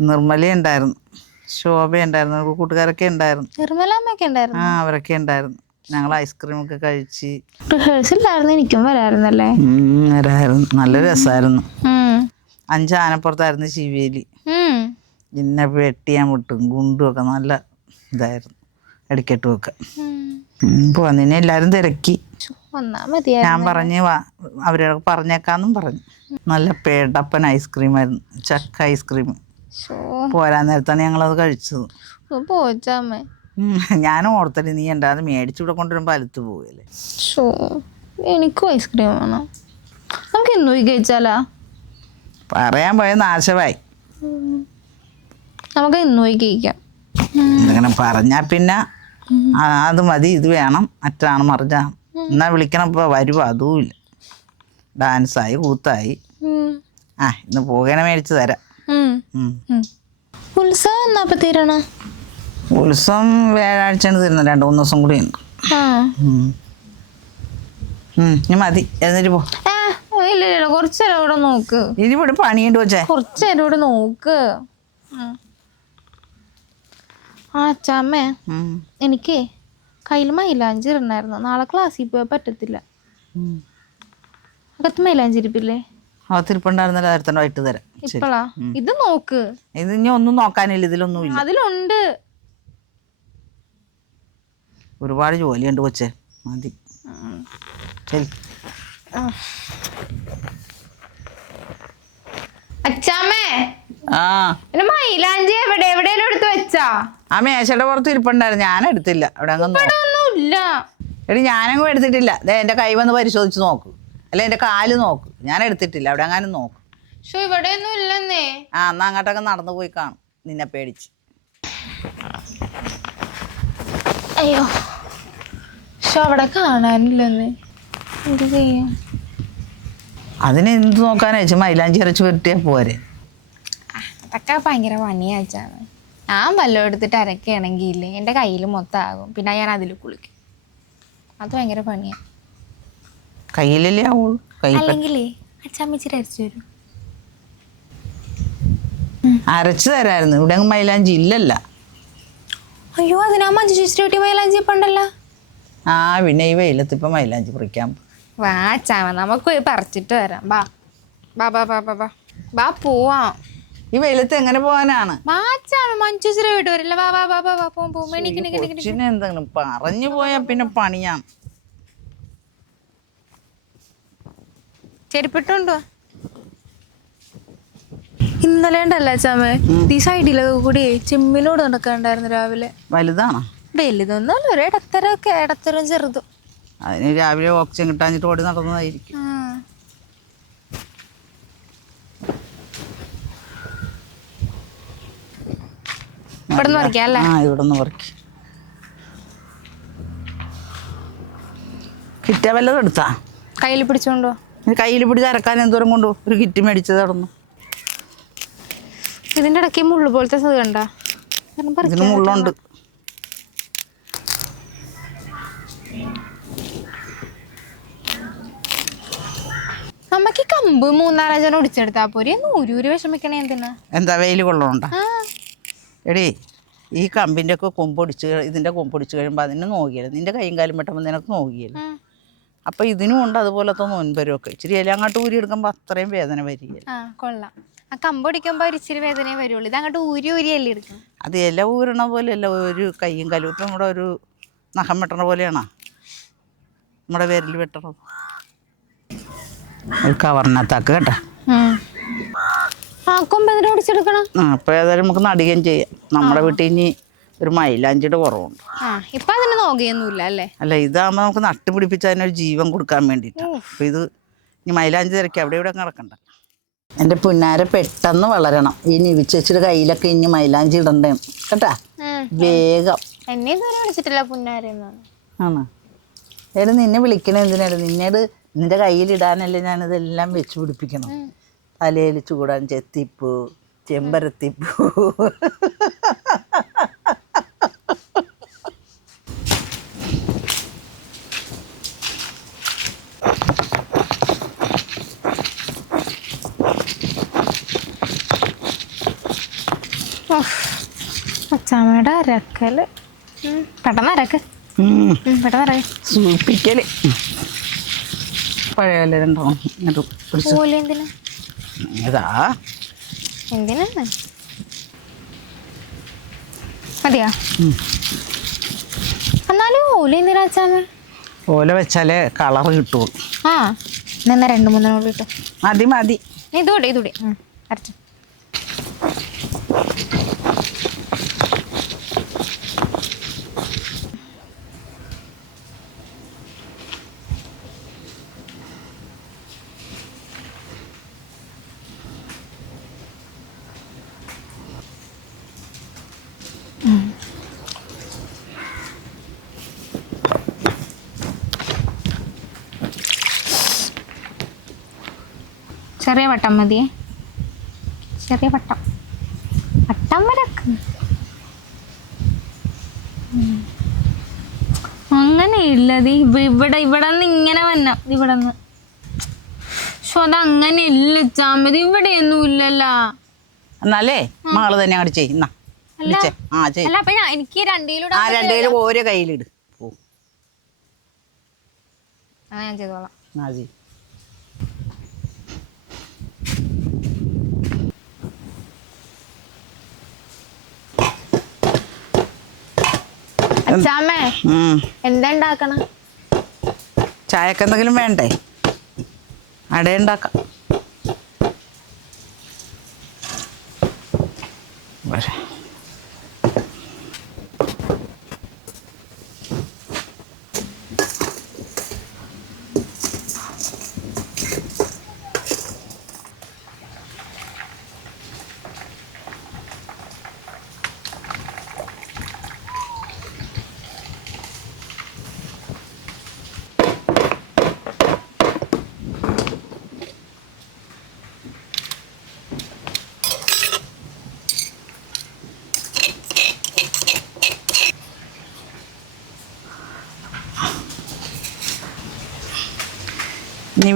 നിർമ്മല ഉണ്ടായിരുന്നു. ശോഭ ഉണ്ടായിരുന്നു. കൂട്ടുകാരൊക്കെ ഉണ്ടായിരുന്നു. നിർമ്മലാമ്മയൊക്കെ ഉണ്ടായിരുന്നു? ആ അവരൊക്കെ ഉണ്ടായിരുന്നു. ഞങ്ങൾ ഐസ്ക്രീം ഒക്കെ കഴിച്ച്. റിഹേഴ്സലായിരുന്നു എനിക്കും വരായിരുന്നല്ലേ വരായിരുന്നു. നല്ല രസമായിരുന്നു. അഞ്ച് ആനപ്പുറത്തായിരുന്നു ശിവേലി. പിന്നെ വെട്ടിയാൻ വിട്ടും ഗുണ്ടും ഒക്കെ നല്ല ഇതായിരുന്നു. അടിക്കെട്ടും ഒക്കെ. പോന്നിനെ എല്ലാവരും തിരക്കി. ഞാൻ പറഞ്ഞ് വാ അവരോട് പറഞ്ഞേക്കാന്നും പറഞ്ഞു. നല്ല പേടപ്പൻ ഐസ്ക്രീം ആയിരുന്നു ചക്ക ഐസ്ക്രീം. പോരാൻ നേരത്താണ് ഞങ്ങളത് കഴിച്ചത്. പോച്ചമ്മേ ഞാനും ഓർത്തല്ലേ നീ എന്താ മേടിച്ചു ഇവിടെ കൊണ്ടുവരുമ്പോൾ അലുത്ത് പോവല്ലേ? ഷോ എനിക്കും ഐസ്ക്രീം വേണം. നമുക്ക് പോയി കഴിച്ചാലാ? പറയാൻ പോയ നാശമായി. നമുക്ക് പോയി കഴിക്കാം. എന്തെങ്കിലും പറഞ്ഞാൽ പിന്നെ അത് മതി ഇത് വേണം മറ്റാണ് മറിഞ്ഞാ. എന്നാ വിളിക്കണം ഇപ്പൊ വരുവോ? അതുമില്ല ഡാൻസായി കൂത്തായി. ആ ഇന്ന് പോകണ മേടിച്ച് തരാം. ഉത്സവം എന്നാ തീരണ? ഉത്സവം വ്യാഴാഴ്ചയാണ് തീരുന്നത്. രണ്ട് മൂന്ന് ദിവസം കൂടി ഉണ്ട്. മതി. എന്നിട്ട് പോ. ഇല്ല ഇവിടെ നോക്ക്. ഇനി ഇവിടെ പണിയുണ്ട് വെച്ചേ ഇവിടെ നോക്ക്. ആ. എനിക്ക് കയ്യിൽ മൈലാഞ്ചി ഇടണായിരുന്നു നാളെ ക്ലാസ്സിൽ പോയാൽ പറ്റത്തില്ല. അകത്ത് മൈലാഞ്ചി ഇരിപ്പില്ലേ തരാം. ഇപ്പളാ? ഇത് നോക്ക്. ഇത് ഇനി ഒന്നും നോക്കാനില്ല ഇതിലൊന്നും ഇല്ല അതിലുണ്ട്. ഒരുപാട് ജോലിയുണ്ട് കൊച്ചെ. മതി. ശരി. ആ. എന്റെ മൈലാഞ്ചി എവിടെ? എവിടെയെങ്കിലും എടുത്ത് വെച്ചാ? ആ മേശയുടെ പുറത്ത് ഇരിപ്പുണ്ടായിരുന്നു. ഞാൻ എടുത്തില്ല. അവിടെ എടി ഞാനങ്ങും എടുത്തിട്ടില്ല. ദേ എന്റെ കൈ വന്ന് പരിശോധിച്ച് നോക്ക്. അല്ലെ എന്റെ കാൽ നോക്ക്. ഞാൻ എടുത്തിട്ടില്ല. അവിടെ എങ്ങാനും നോക്ക്. പക്ഷെ ഇവിടെ ഒന്നും ഇല്ലെന്നേ ആ എന്നാ അങ്ങോട്ടൊക്കെ നടന്നു പോയി കാണും. നിന്നെ പേടിച്ച്. അയ്യോ. പക്ഷെ അവിടെ കാണാനില്ലെന്നേ. എന്ത് ചെയ്യാം? അതിന് എന്ത് നോക്കാനാ ചേച്ചി മൈലാഞ്ചി ഇറച്ചി വെട്ടിയാൽ പോരെ. അതൊക്കെ ഭയങ്കര പണിയാച്ചാണ് ഞാൻ വല്ലതും എടുത്തിട്ട് അരക്കുകയാണെങ്കിൽ എന്റെ കയ്യിൽ മൊത്തം ആകും. പിന്നെ ഞാൻ അതിൽ കുളിക്കും. അത് ഭയങ്കര പണിയാണ് കയ്യിലല്ലേ ആവുള്ളൂ? അച്ചാമ്മച്ചിരി അരച്ചു തരും. അരച്ച് തരായിരുന്നു. ഇവിടെ അങ്ങ് മൈലാഞ്ചി ഇല്ലല്ല. അയ്യോ അതിനാ മഞ്ജു ചേച്ചി കുട്ടി മൈലാഞ്ചി ഇപ്പം ഉണ്ടല്ലോ. ആ പിന്നെ ഈ വെയിലത്ത് ഇപ്പം മൈലാഞ്ചി പറിക്കാം. വാ അച്ചാമ്മ നമുക്ക് പോയി പറിച്ചിട്ട് വരാം. ബാ ബാ ബാ ബാ ബാ ബാ ബാ പോവാം. ഈ വെയിലത്ത് എങ്ങനെ പോവാനാണ്? വീട്ട് വരില്ല വാ വാ വാ വാ വാ പോവും പോവും. എണീക്ക് എണീക്ക് എണീക്ക് കൊച്ചിനെ എന്തെങ്കിലും പറഞ്ഞു പോയാ പിന്നെ പണിയാണ് ചെരുപ്പിട്ടുണ്ടോ ഇന്നലെ ഉണ്ടല്ലോ അച്ചാമ്മ ഈ സൈഡിലൊക്കെ കൂടി ചെമ്മിനോട് നടക്കാണ്ടായിരുന്നു രാവിലെ. വലുതാണോ? വലുതൊന്നും ഒരു ഇടത്തരൊക്കെ ഇടത്തരം ചെറുതും. അതിന് രാവിലെ ഓക്സിജൻ കിട്ടാഞ്ഞിട്ട് ഓടി നടന്നതായിരിക്കും. ഇവിടെ നിന്ന് പറിക്കാം അല്ലേ? ആ ഇവിടെ നിന്ന് പറിക്ക്. കിറ്റ വല്ലതും എടുത്താ? കയ്യിൽ പിടിച്ചോണ്ടോ? കയ്യിൽ പിടിച്ച് അരക്കാൻ എന്തോരം കൊണ്ടു ഒരു കിറ്റ് മേടിച്ചത് നടന്നു ഇതിന്റെ ഇടയ്ക്ക് മുള്ളു പോലത്തെ സത് കണ്ട? ഇതിന് മുള്ളുണ്ട്. നമുക്ക് ഈ കമ്പ് മൂന്നാലഞ്ചെണ്ണം ഒടിച്ചെടുത്താ പോരെ. നൂരൂര് വിഷമിക്കണേ എന്തിനാ? എന്താ വെയിൽ കൊള്ളണ്ട ആ. എടീ ഈ കമ്പിന്റെ ഒക്കെ കൊമ്പൊടിച്ച് ഇതിന്റെ ഇതിന്റെ കൊമ്പൊടിച്ച് കഴിയുമ്പോൾ അതിന് നോക്കിയില്ല നിന്റെ കൈയും കാലും പെട്ടുമ്പോൾ നിനക്ക് നോക്കിയില്ല. അപ്പോൾ ഇതിനും ഉണ്ട് അതുപോലത്തെ നോൻപരമൊക്കെ ഇച്ചിരി ഇല അങ്ങോട്ട് ഊരി എടുക്കുമ്പോൾ അത്രയും വേദന വരികയില്ല. ആ കൊള്ളാം. ആ ഒരു ഇച്ചിരി വേദനയെ വരുള്ളൂ. ഇത് അങ്ങോട്ട് ഊരി അത് ഇല ഊരണ പോലെയല്ല ഒരു കയ്യും കലും. ഇപ്പം നമ്മുടെ ഒരു നഖം വെട്ടണ പോലെയാണോ? നമ്മുടെ വിരൽ വെട്ടണത്. ഒരു കവറിനകത്താക്ക് കേട്ടോ. ആ കൊമ്പ് എന്തിനാ ഒടിച്ചെടുക്കണം ആ അപ്പോൾ ഏതായാലും നമുക്ക് നടുകയും ചെയ്യാം. നമ്മുടെ വീട്ടിൽ ഇനി ഒരു മൈലാഞ്ചിയുടെ കുറവുണ്ട്. ആ ഇപ്പൊ അതിന് നോക്കിയൊന്നുമില്ല അല്ലേ? അല്ല ഇതാകുമ്പോ നമുക്ക് നട്ടുപിടിപ്പിച്ച് അതിനൊരു ജീവൻ കൊടുക്കാൻ വേണ്ടിയിട്ടാണ് അപ്പോൾ ഇത് ഇനി മൈലാഞ്ചി തിരക്കി അവിടെ ഇവിടെ കിടക്കണ്ട എന്റെ പുന്നാര പെട്ടെന്ന് വളരണം. ഈ നിവിച്ചിട്ട് കയ്യിലൊക്കെ ഇനി മൈലാഞ്ചി ഇടണ്ടേ? കേട്ടാ? വേഗം. എന്നെ ഇതുവരെ വിളിച്ചിട്ടില്ല പുന്നാരെന്നാണ് ആണ്? നിന്നെ വിളിക്കണേ എന്തിനാണ് നിന്നോട് നിന്റെ കയ്യിലിടാനല്ലേ ഞാനിതെല്ലാം വെച്ച് പിടിപ്പിക്കണം തലയിൽ ചൂടാൻ ചെത്തിപ്പൂ ചെമ്പരത്തിപ്പൂ അച്ചാമ്മയുടെ അരക്കൽ. പെട്ടെന്ന് അരക്ക്. പെട്ടെന്ന് അരക്ക്. സൂപ്പിക്കൽ. പഴയ എന്തിനാണ് മതിയാ? എന്നാലും ഓല എന്തിനാ ഓല വെച്ചാലേ കളർ കിട്ടുള്ളൂ ആ എന്നാ രണ്ട് മൂന്നെണ്ണം കൂടി ഇട്ടോ മതി മതി. ഇതൂടെ ഇതൂടെ. അരച്ചു. ചെറിയ വട്ടം മതിയേ. ചെറിയ വട്ടം. വട്ടം വരക്ക്. അങ്ങനെ ഇല്ലത് ഇവിടെ ഇവിടെ നിന്ന് ഇങ്ങനെ വന്ന ഇവിടെ നിന്ന് പക്ഷെ അത് അങ്ങനെ ഇല്ല. ചാമതി ഇവിടെയൊന്നും ഇല്ലല്ലോ. എന്നാലേ മകൾ തന്നെ അങ്ങോട്ട് ചെയ്യുന്ന അല്ല. ആ ചെയ് അല്ല അപ്പൊ ഞാൻ എനിക്ക് രണ്ടിലൂടെ ആ രണ്ടേലും ഓരോ കയ്യിലിട്. പോ. ഞാൻ ചെയ്തോളാം. ആ അച്ചാമ്മേ ഉം. എന്താ ഉണ്ടാക്കണം? ചായക്കെന്തെങ്കിലും വേണ്ടേ? അടയുണ്ടാക്കാം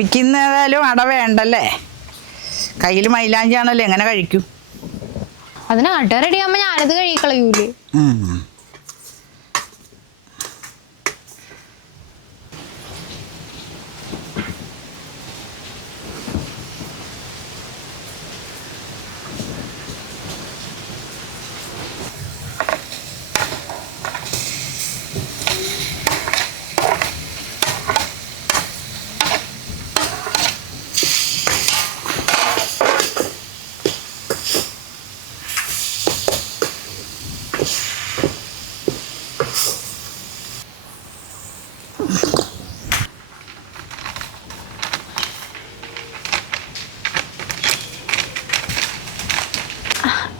നിവിക്കുന്നതായാലും അട വേണ്ടല്ലേ? കയ്യിൽ മൈലാഞ്ചിയാണല്ലോ എങ്ങനെ കഴിക്കും? അതിന് അട റെഡി ആകുമ്പോ ഞാനത് കഴിക്കളയൂലേ. ഉം.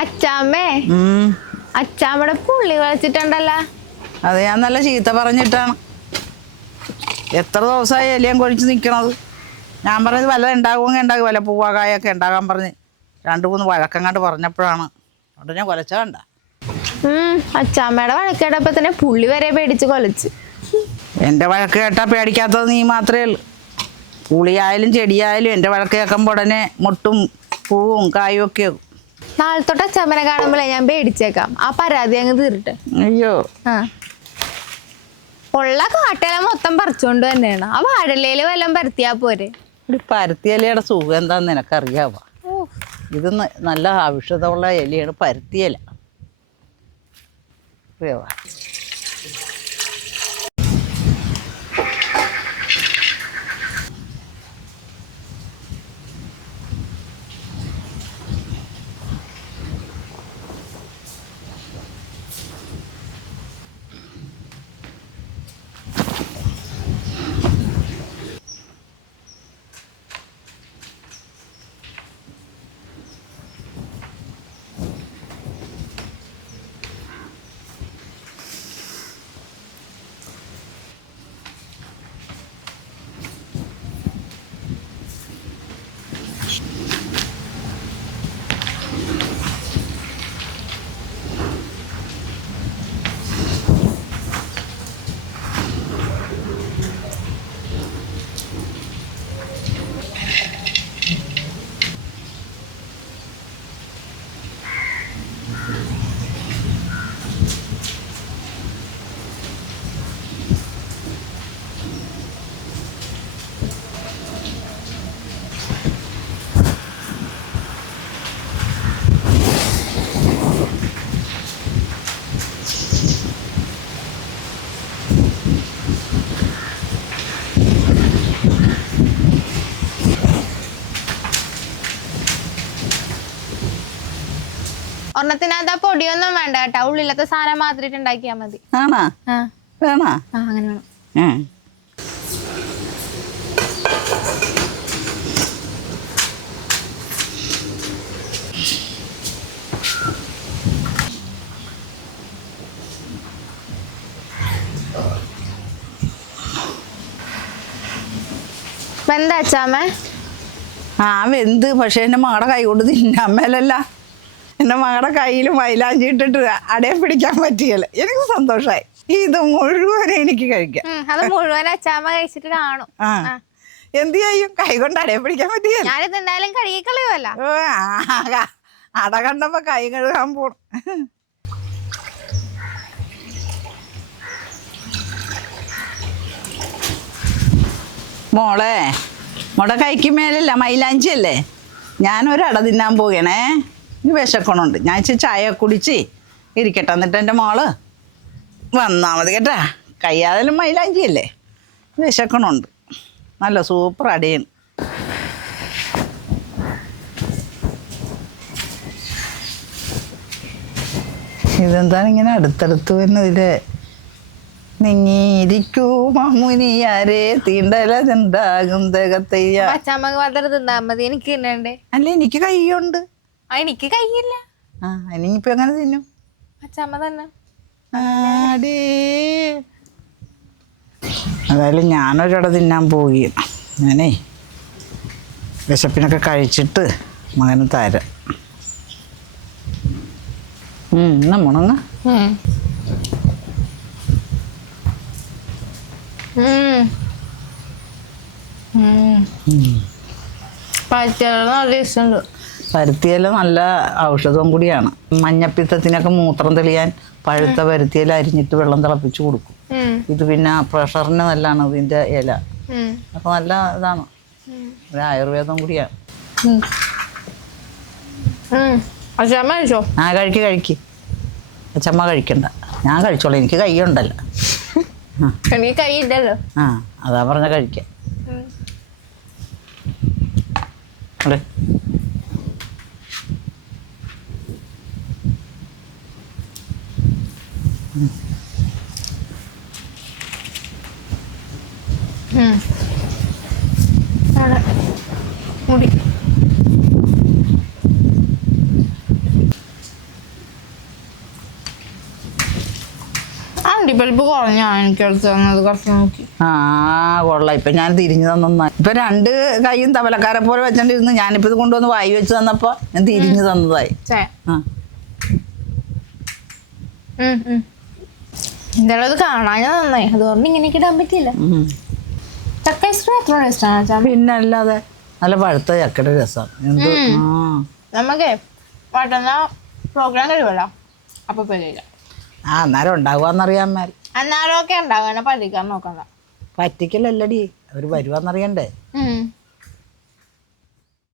അച്ചാമ്മേ ഉം. അച്ചാമ്മയുടെ പുള്ളി കളിച്ചിട്ടുണ്ടല്ലോ. അത് ഞാൻ നല്ല ചീത്ത പറഞ്ഞിട്ടാണ്. എത്ര ദിവസമായി എലിയും കൊഴിച്ച് നിൽക്കണത് ഞാൻ പറഞ്ഞത് വല്ല ഉണ്ടാകുമെങ്കിൽ ഉണ്ടാകും. വല്ല പൂവാകായൊക്കെ ഉണ്ടാകാൻ പറഞ്ഞ് രണ്ട് മൂന്ന് വഴക്കം കണ്ട് പറഞ്ഞപ്പോഴാണ്. അതുകൊണ്ട് ഞാൻ കൊലച്ച കണ്ട. അച്ചാമ്മയുടെ വഴക്കേടപ്പോ തന്നെ പുള്ളി വരെ പേടിച്ച് കൊലച്ച്. എന്റെ വഴക്ക് കേട്ടാൽ പേടിക്കാത്തത് നീ മാത്രമേ ഉള്ളൂ. പുളിയായാലും ചെടിയായാലും എന്റെ വഴക്ക് കേൾക്കുമ്പോൾ ഉടനെ മുട്ടും പൂവും കായും ഒക്കെ ആകും നാളെ തൊട്ട് അച്ചാമ്മനെ കാണുമ്പോഴേ ഞാൻ പേടിച്ചേക്കാം. ആ പരാതി അങ്ങ് തീരട്ടെ. അയ്യോ. ആ. ഉള്ള കാട്ടില മൊത്തം പറിച്ചോണ്ട് തന്നെയാണ്. ആ വാഴലയിൽ വല്ലതും പരത്തിയാ പോരെ. ഒരു പരുത്തിയിലയുടെ സുഖം എന്താന്ന് നിനക്കറിയാവോ ഇത് ന- നല്ല ഔഷധമുള്ള ഇലയാണ് പരുത്തിയില അറിയാവോ? ഒരെണ്ണത്തിനകത്ത് ആ പൊടിയൊന്നും വേണ്ട കേട്ടോ. ഉള്ളിലത്തെ സാധനം മാത്രമായിട്ട് ഉണ്ടാക്കിയാ മതി. ആണാ? ആ. വേണോ? ആ അങ്ങനെ വേണം. ഉം. ഇപ്പൊ എന്താ അച്ചാമ്മ ആ വെന്ത് പക്ഷെ എന്റെ മകളുടെ കൈ കൊണ്ട് തിന്നാൻ മേലല്ല. എന്റെ മകളുടെ കയ്യിൽ മൈലാഞ്ചി ഇട്ടിട്ട് അടയെ പിടിക്കാൻ പറ്റിയല്ല? എനിക്ക് സന്തോഷമായി ഇത് മുഴുവൻ എനിക്ക് കഴിക്കാം. കഴിച്ചിട്ടാണോ അത് മുഴുവൻ അച്ചാമ്മ കഴിച്ചിട്ട് കാണും. ആ. എന്ത് ചെയ്യും? കൈ കൊണ്ട് അടയെ പിടിക്കാൻ പറ്റിയല്ല? ഞാനിത് എന്തായാലും അട കണ്ടപ്പോ കൈ കഴുകാൻ പോണു. മോളെ മോടെ കൈക്ക് മേലല്ല മൈലാഞ്ചി അല്ലേ ഞാനൊരട തിന്നാൻ പോകണേ. ഇത് വിശക്കണുണ്ട് ഞാൻ ഇച്ചിരി ചായ കുടിച്ച് ഇരിക്കട്ടെ. എന്നിട്ട് എന്റെ മോൾ വന്നാൽ മതി കേട്ടാ. കയ്യാതെല്ലാം മൈലാഞ്ചി അല്ലേ വിശക്കണുണ്ട് നല്ല സൂപ്പർ അടിയാണ് ഇതെന്താണ് ഇങ്ങനെ അടുത്തടുത്ത് വരുന്നതിലെ നിങ്ങിയിരിക്കൂ മമ്മുനിയാരെ തീണ്ടലുണ്ടാകും തകത്തയ്യ അച്ചാമ്മക്ക് മാത്രം തിന്നാ മതി. എനിക്ക് തിന്നണ്ടേ? അല്ല എനിക്ക് കൈയുണ്ട് ആ എനിക്ക് കൈയില്ല ആ ഇനിയിപ്പോ എങ്ങനെ തിന്നും? അച്ഛമ്മ തന്നെ. ആടേ അതായാലും ഞാനൊരിട തിന്നാൻ പോവുകയാണ് ഞാനേ വിശപ്പിനൊക്കെ കഴിച്ചിട്ട് മകന് തരാം. എന്നാ മുണങ്ങ. പച്ചവെള്ളം നല്ല ഇഷ്ടമുണ്ട്. പരുത്തിയില നല്ല ഔഷധം കൂടിയാണ്. മഞ്ഞപ്പിത്തത്തിനൊക്കെ മൂത്രം തെളിയാൻ പഴുത്ത പരുത്തിയില അരിഞ്ഞിട്ട് വെള്ളം തിളപ്പിച്ചു കൊടുക്കും. ഇത് പിന്നെ പ്രഷറിന് നല്ലതാണ് ഇതിന്റെ ഇല. അപ്പൊ അപ്പോൾ നല്ല ഇതാണ്. ഒരു ആയുർവേദം കൂടിയാണ്. ഞാൻ കഴിച്ചോ? ആ കഴിക്ക് കഴിക്ക്. അച്ചമ്മ കഴിക്കണ്ട. ഞാൻ കഴിച്ചോളൂ. എനിക്ക് കൈ ഇല്ലല്ലോ. ആ അതാ പറഞ്ഞ കഴിക്കാം. ഉം. മുടി. അണ്ടിപ്പരിപ്പ് കുറഞ്ഞാണ് എനിക്ക് എടുത്ത് തന്നത് കുറച്ച് നോക്കി. ആ കൊള്ളാം. ഇപ്പം ഞാൻ തിരിഞ്ഞു തന്നാ ഇപ്പൊ രണ്ട് കൈയും തവലക്കാരെ പോലെ വെച്ചോണ്ടിരുന്നു. ഞാനിപ്പോ ഇത് കൊണ്ടുവന്ന് വായി വെച്ച് തന്നപ്പോ ഞാൻ തിരിഞ്ഞു തന്നതായി. എന്തായാലും അത് കാണാൻ നന്നായി. അതുകൊണ്ട് ഇങ്ങനെയൊക്കെ ഇടാൻ പറ്റിയില്ല. ഉം. ചക്ക ഐസ്ക്രീം എത്ര ടേസ്റ്റാണ് ചാമ്പ പിന്നെ നല്ല പഴുത്ത ചക്കയുടെ രസം എന്ത്? ആ. നമുക്ക് മറ്റന്നാ പ്രോഗ്രാം കഴിവല്ലോ. അപ്പൊ കഴിക്കാം ആ അന്നേരം ഉണ്ടാകുവാന്നറിയാൻ മേൽ അന്നാരമൊക്കെ ഉണ്ടാകാൻ പഠിക്കാൻ നോക്കണ്ട. പറ്റിക്കലല്ലടി. അവർ വരുവാന്നറിയണ്ടേ? ഉം.